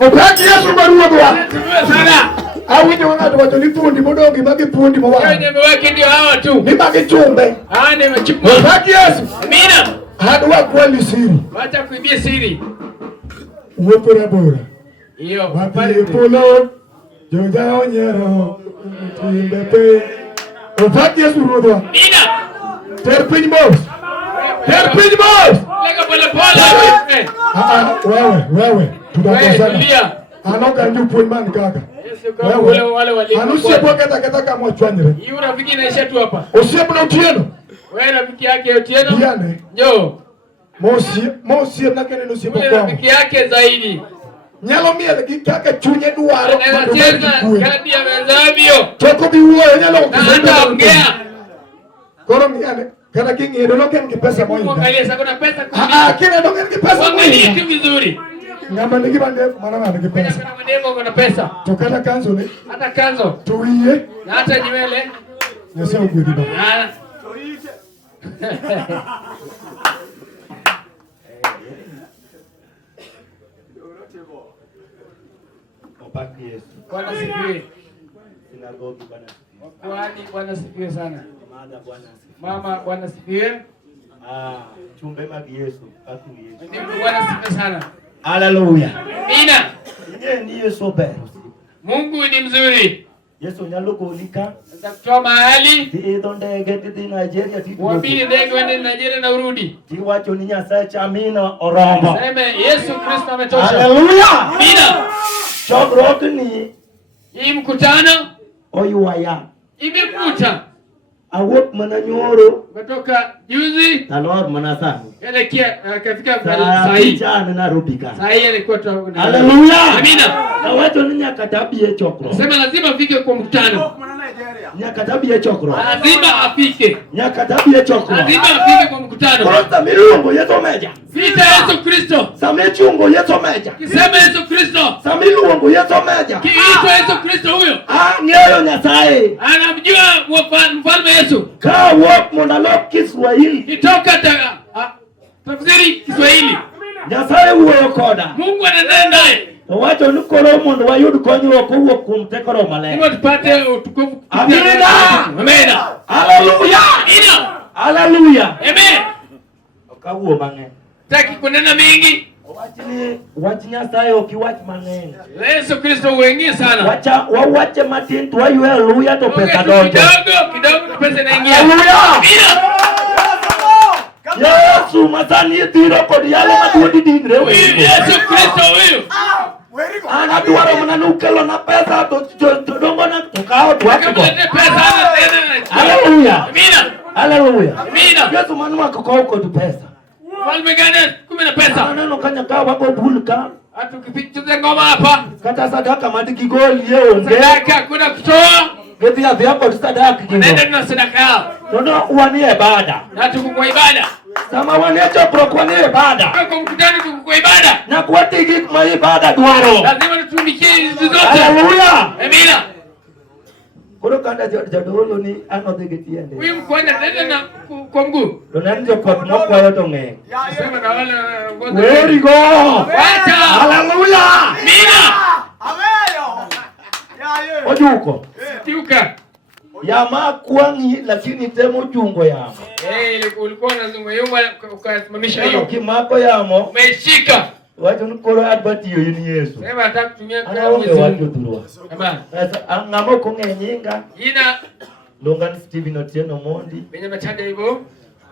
Wakati Yesu barua bwana. Sana. Au wenye wangatu watolifundi modogi bagi fundi mwa. Wenye mweke ndio hawa tu. Ni bagi chumbe. Ni machipu. Wakati Yesu. Amina. Hadwa kweli siri. Wacha kuibia siri. Uwepura bora. Iyo. Wapi polo. Joja onyero. Timbepe. Wakati Yesu barua. Amina. Terpin boss. Terpin boss. Lega pole pole. Wewe. Tutakosana. Anoka nyupo imani kaka. Wale anusie poka takataka mwachwanyere. Hiyo rafiki naisha tu hapa. Usiye na Utieno. Wewe rafiki yake Utieno? Diane. Njoo. Mosi na kene nusie kwa. Wewe rafiki yake zaidi. Nyalo mie kaka chunye duaro. Anacheza kadi ya mezabio. Toko biuo nyalo hata ongea. Koro miane. Kana kingi ndo kengi pesa moja. Angalia sasa kuna pesa kile ndo kengi pesa moja. Angalia tu vizuri. Ngamba nikibande mwana wana kipesa. Kuna mademo kuna pesa. Tokana kanzo ne. Hata kanzo. Tuiye. Na hata nywele. Nyasa ugudi ba. Opaki Yesu. Bwana sifiwe. Sinagogi Bwana sifiwe. Kwani Bwana sifiwe sana. Mada Bwana sifiwe. Mama Bwana sifiwe. Chumbe magi Yesu. Aku Yesu. Ndio Bwana sifiwe sana. Haleluya. Amina. Ni Yesu bero. Mungu ni mzuri. Yesu nyalo kulika. Nitakutoa mahali. Tido ndege tidi Nigeria tidi. Wabili ndege wende Nigeria na urudi. Tiwacho ni Nyasaye chamina oromo. Sema Yesu Kristo ametosha. Haleluya. Amina. Chokroki ni hii mkutano Oyaw. Imekuta. Awok mananyoro. Kutoka juzi. Talor manasa. Elekea kafika sahi. Jana na rubika. Sahi alikuwa tu. Haleluya. Amina. Na watu ni nyakatabi ya chokro. Sema lazima afike kwa mkutano. Nyakatabi ya chokro. Lazima afike. Nyakatabi ya chokro. Lazima afike kwa mkutano. Kwanza milungu Yesu meja. Vita Yesu Kristo. Samechungu Yesu meja. Kisema Yesu Kristo. Samilungu Yesu meja. Kiitwa Yesu Kristo huyo. Nyeyo Nyasaye. Anamjua mfalme Yesu. Ka wok monalok Kiswahili. Kitoka tafsiri Kiswahili. Nyasaye wuoyo koda. Mungu ananena naye. Wacho ni koro mondo wayud konyruok kowuok kuom teko Roho Maler. Mungu tupate utukufu. Amina. Amina. Haleluya. Amina. Haleluya. Amen. Okawuo mang'eny. Taki kunena mingi. Wach Nyasaye okiwach mang'eny. Yesu Kristo wengi sana. Wawache matin to waywe haleluya to pesa donjo. Kidogo pesa inaingia. Haleluya. Yesu masani yithiro kod yalo maduodi dinre wewe. Yesu Kristo huyu. Ana duaro mana nukelo na pesa to dongo na tukao tu hapo. Haleluya. Amina. Haleluya. Amina. Yesu manua kokao kod pesa. Falme gani kumena pesa? Maneno kanya kawa wako bulka. Hata ukipichuza ngoma hapa. Kata sadaka matiki goli yeo. Sadaka kuna kutoa. Geti ya vyako sadaka kidogo. Nenda na sadaka yao. Ndio uwanie ibada. Na tukukua ibada. Sama wanecho prokwanie ibada. Kwa mkutano tukukua ibada. Na kuatiki kwa ibada duaro. Lazima tutumikie hizo zote. Haleluya. Amina. Koro kanda jadolo ni anodhi gitiende. Huyu mkwenda nenda na kwa mguu. Donanjo kwa moko yoto ng'e. Sema na wale ngozi. Very go. Wacha. Haleluya. Amina. Ameyo. Ojuko. Tiuka. Yama kwangi lakini temo jungo yamo. Ulikuwa unazunguka yuma ukasimamisha hiyo. Kimako yamo. Umeshika. Wacho nkoro adbatiyo yini Yesu. Sema nataka kutumia kwa Yesu. Wacho durwa. Amen. Sasa angamo kong'e nyinga. Jina Longan Steven Otieno Mondi. Benye mataja hivyo.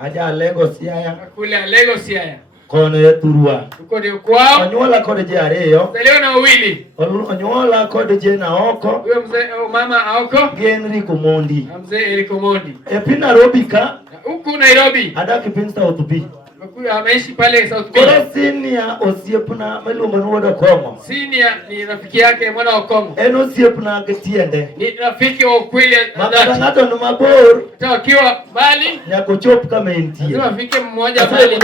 Aja Lagos yaya. Kule Lagos yaya. Kono yeturwa. Uko ndio kwao. Onyola kode je areyo. Leo na wawili. Onyola kode je na oko. Huyo mzee mama aoko. Genri Mondi. Mzee Eriko Mondi. Epi Nairobi ka. Huku Nairobi. Adaki pin South B. Ameishi pale South B. Kora senior osiepna meluongo ni Wodo Kongo. Senior ni rafiki yake mwana wa Kongo. En osiepna getiende. Ni rafiki wa ukweli. Ng'ato no mabor. Takiwa bali Nyako chop kama entie. Lazima afike mmoja bali.